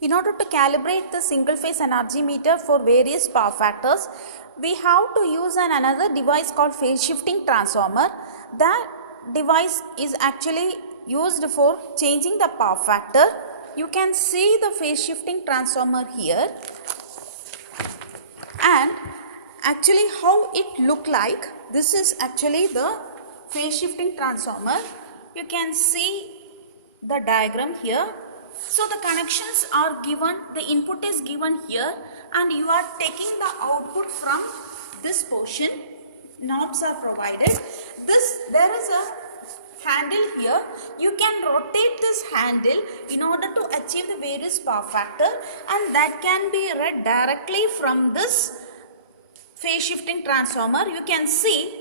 In order to calibrate the single phase energy meter for various power factors, we have to use another device called phase shifting transformer. That device is actually used for changing the power factor. You can see the phase shifting transformer here, and actually how it look like. This is actually the phase shifting transformer. You can see the diagram here. So the connections are given, the input is given here, and you are taking the output from this portion. Knobs are provided. There is a handle here. You can rotate this handle in order to achieve the various power factor, and that can be read directly from this phase shifting transformer. You can see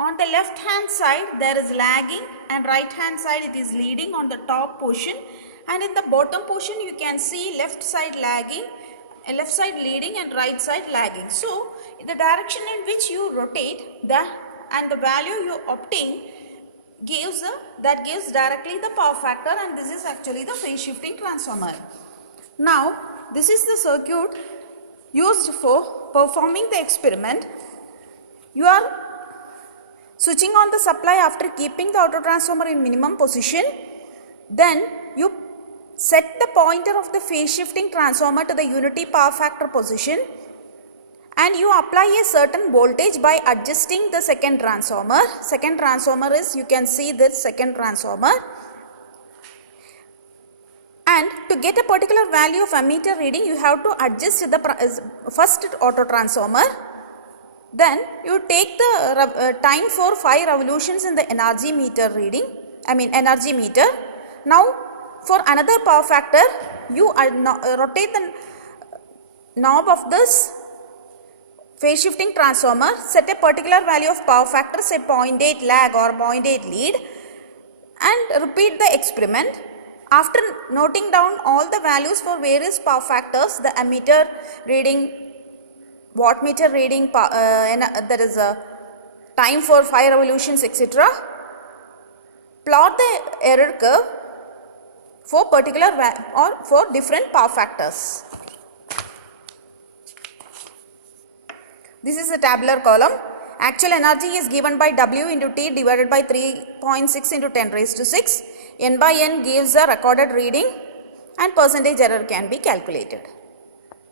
on the left hand side there is lagging, and right hand side it is leading on the top portion, and in the bottom portion you can see left side lagging, left side leading and right side lagging. So the direction in which you rotate and the value you obtain gives directly the power factor, and this is actually the phase shifting transformer. Now this is the circuit used for performing the experiment. You are switching on the supply after keeping the autotransformer in minimum position. Then you set the pointer of the phase shifting transformer to the unity power factor position, and you apply a certain voltage by adjusting the second transformer. Second transformer is, you can see this second transformer. And to get a particular value of ammeter reading, you have to adjust the first autotransformer. Then you take the time for 5 revolutions in the energy meter reading, energy meter. Now for another power factor, you rotate the knob of this phase shifting transformer, set a particular value of power factor, say 0.8 lag or 0.8 lead, and repeat the experiment. After noting down all the values for various power factors, the ammeter reading, wattmeter reading, there is a time for 5 revolutions, etc. Plot the error curve for particular or for different power factors. This is a tabular column. Actual energy is given by W into T divided by 3.6 into 10 raised to 6. N by N gives a recorded reading, and percentage error can be calculated.